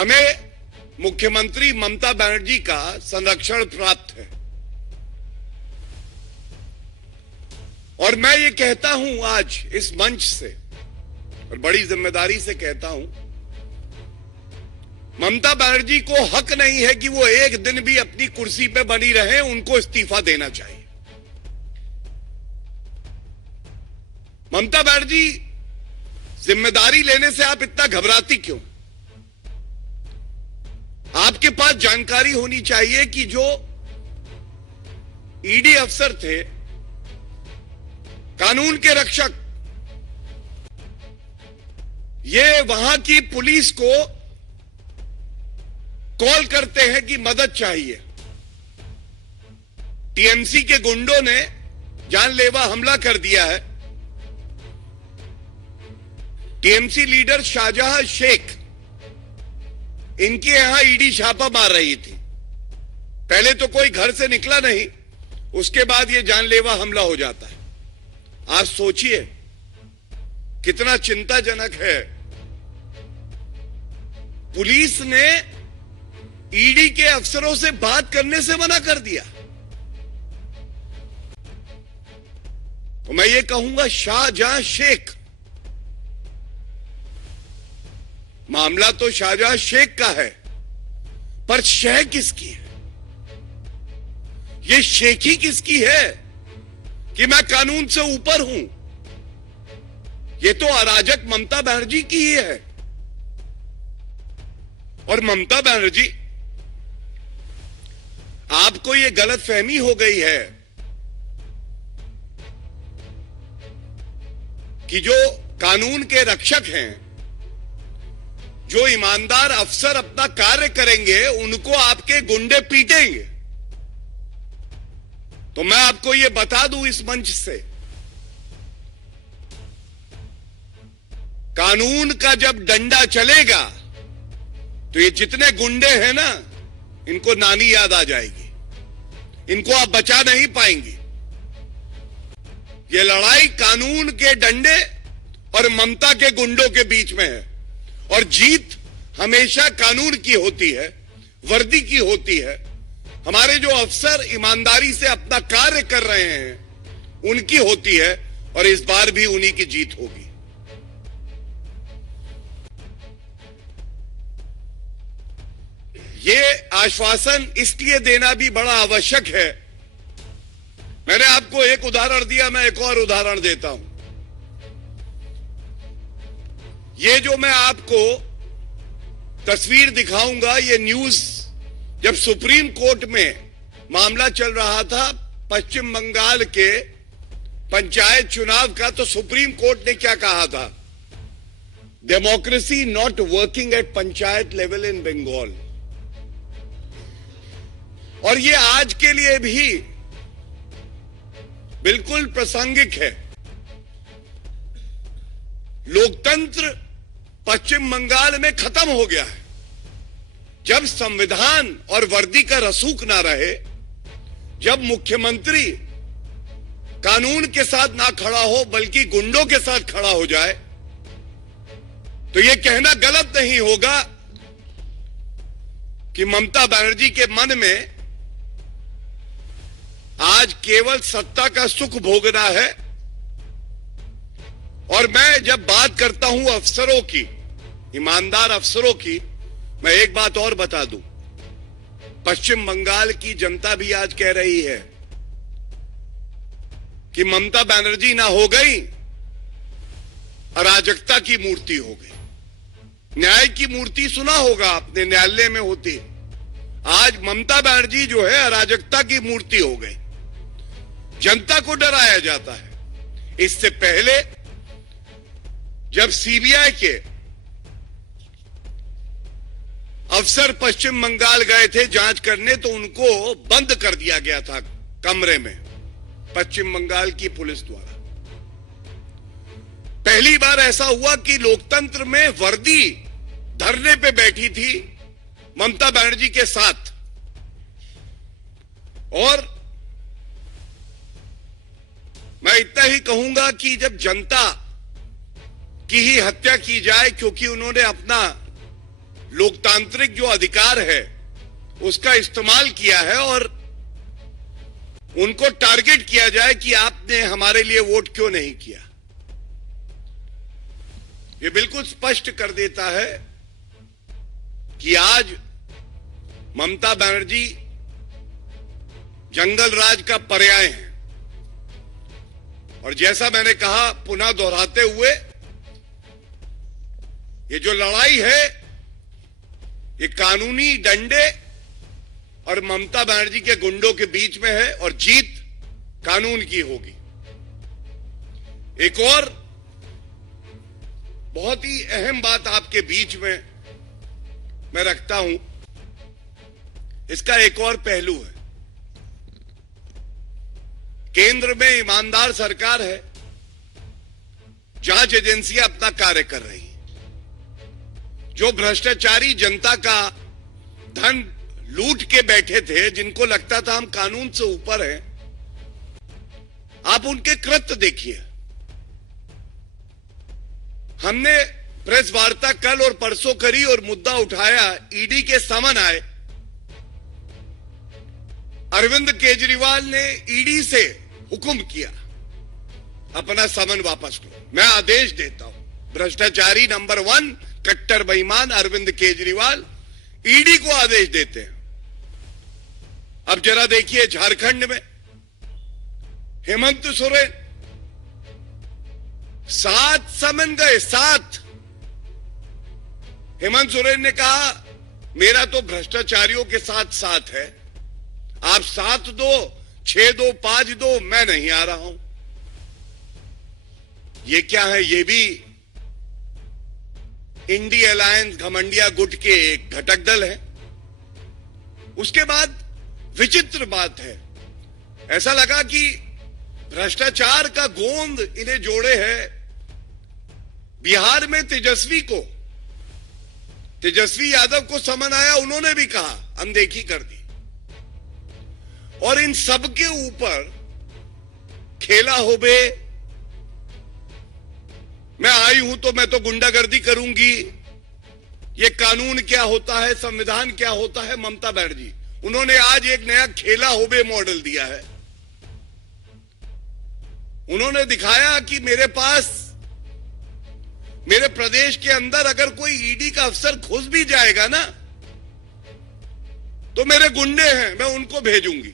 हमें मुख्यमंत्री ममता बनर्जी का संरक्षण प्राप्त है और मैं ये कहता हूं आज इस मंच से और बड़ी जिम्मेदारी से कहता हूं, ममता बनर्जी को हक नहीं है कि वो एक दिन भी अपनी कुर्सी पे बनी रहे, उनको इस्तीफा देना चाहिए। ममता बनर्जी, जिम्मेदारी लेने से आप इतना घबराती क्यों? आपके पास जानकारी होनी चाहिए कि जो ईडी अफसर थे, कानून के रक्षक, ये वहां की पुलिस को कॉल करते हैं कि मदद चाहिए। टीएमसी के गुंडों ने जानलेवा हमला कर दिया है। टीएमसी लीडर शाहजहां शेख, इनके यहां ईडी छापा मार रही थी। पहले तो कोई घर से निकला नहीं, उसके बाद यह जानलेवा हमला हो जाता है। आप सोचिए कितना चिंताजनक है। पुलिस ने ईडी के अफसरों से बात करने से मना कर दिया। तो मैं ये कहूंगा, शाहजहां शेख, मामला तो शाहजहां शेख का है, पर शह किसकी है? ये शेखी किसकी है कि मैं कानून से ऊपर हूं? ये तो अराजक ममता बनर्जी की ही है। और ममता बनर्जी, आपको ये गलतफहमी हो गई है कि जो कानून के रक्षक हैं, जो ईमानदार अफसर अपना कार्य करेंगे, उनको आपके गुंडे पीटेंगे। तो मैं आपको ये बता दूं इस मंच से, कानून का जब डंडा चलेगा तो ये जितने गुंडे हैं ना, इनको नानी याद आ जाएगी। इनको आप बचा नहीं पाएंगे। ये लड़ाई कानून के डंडे और ममता के गुंडों के बीच में है और जीत हमेशा कानून की होती है, वर्दी की होती है। हमारे जो अफसर ईमानदारी से अपना कार्य कर रहे हैं, उनकी होती है और इस बार भी उन्हीं की जीत होगी। ये आश्वासन इसलिए देना भी बड़ा आवश्यक है। मैंने आपको एक उदाहरण दिया, मैं एक और उदाहरण देता हूं। ये जो मैं आपको तस्वीर दिखाऊंगा, ये न्यूज जब सुप्रीम कोर्ट में मामला चल रहा था पश्चिम बंगाल के पंचायत चुनाव का, तो सुप्रीम कोर्ट ने क्या कहा था? Democracy not working at panchayat level in Bengal. और ये आज के लिए भी बिल्कुल प्रासंगिक है। लोकतंत्र पश्चिम बंगाल में खत्म हो गया है। जब संविधान और वर्दी का रसूख ना रहे, जब मुख्यमंत्री कानून के साथ ना खड़ा हो बल्कि गुंडों के साथ खड़ा हो जाए, तो यह कहना गलत नहीं होगा कि ममता बनर्जी के मन में आज केवल सत्ता का सुख भोगना है। और मैं जब बात करता हूं अफसरों की, ईमानदार अफसरों की, मैं एक बात और बता दूं, पश्चिम बंगाल की जनता भी आज कह रही है कि ममता बनर्जी ना हो गई, अराजकता की मूर्ति हो गई। न्याय की मूर्ति सुना होगा आपने, न्यायालय में होती। आज ममता बनर्जी जो है अराजकता की मूर्ति हो गई। जनता को डराया जाता है। इससे पहले जब सीबीआई के अफसर पश्चिम बंगाल गए थे जांच करने, तो उनको बंद कर दिया गया था कमरे में पश्चिम बंगाल की पुलिस द्वारा। पहली बार ऐसा हुआ कि लोकतंत्र में वर्दी धरने पे बैठी थी ममता बनर्जी के साथ। और मैं इतना ही कहूंगा कि जब जनता की ही हत्या की जाए क्योंकि उन्होंने अपना लोकतांत्रिक जो अधिकार है उसका इस्तेमाल किया है और उनको टारगेट किया जाए कि आपने हमारे लिए वोट क्यों नहीं किया। ये बिल्कुल स्पष्ट कर देता है कि आज ममता बनर्जी जंगल राज का पर्याय है। और जैसा मैंने कहा, पुनः दोहराते हुए, ये जो लड़ाई है ये कानूनी डंडे और ममता बनर्जी के गुंडों के बीच में है और जीत कानून की होगी। एक और बहुत ही अहम बात आपके बीच में मैं रखता हूं, इसका एक और पहलू है। केंद्र में ईमानदार सरकार है, जांच एजेंसियां अपना कार्य कर रही हैं। जो भ्रष्टाचारी जनता का धन लूट के बैठे थे, जिनको लगता था हम कानून से ऊपर हैं, आप उनके कृत्य देखिए। हमने प्रेस वार्ता कल और परसों करी और मुद्दा उठाया, ईडी के समन आए। अरविंद केजरीवाल ने ईडी से हुक्म किया अपना समन वापस लो। मैं आदेश देता हूं, भ्रष्टाचारी नंबर 1 कट्टर बेईमान अरविंद केजरीवाल ईडी को आदेश देते हैं। अब जरा देखिए, झारखंड में हेमंत सोरेन 7 समन गए, 7। हेमंत सोरेन ने कहा मेरा तो भ्रष्टाचारियों के साथ साथ है, आप 7 दो, 6 दो, 5 दो, मैं नहीं आ रहा हूं। ये क्या है? ये भी इंडी अलायंस घमंडिया गुट के एक घटक दल है। उसके बाद विचित्र बात है, ऐसा लगा कि भ्रष्टाचार का गोंद इन्हें जोड़े है। बिहार में तेजस्वी यादव को समन आया, उन्होंने भी कहा अनदेखी कर दी। और इन सब के ऊपर खेला हो बे, मैं आई हूं तो मैं तो गुंडागर्दी करूंगी, ये कानून क्या होता है, संविधान क्या होता है। ममता बनर्जी, उन्होंने आज एक नया खेला होबे मॉडल दिया है। उन्होंने दिखाया कि मेरे पास, मेरे प्रदेश के अंदर अगर कोई ईडी का अफसर घुस भी जाएगा ना, तो मेरे गुंडे हैं, मैं उनको भेजूंगी।